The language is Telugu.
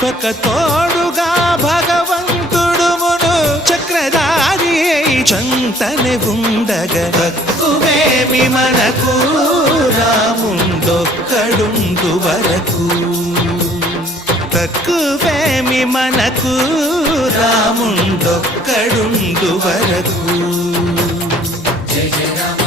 ఒక తోడుగా భగవంతుడుమును చక్రధారి చంతనే ఉండగా తక్కువేమి మనకు రాముండొక్కడుండు వరకు తక్కువేమి మనకు రాముండొక్కడుండు వరకు. జయ జయ రామ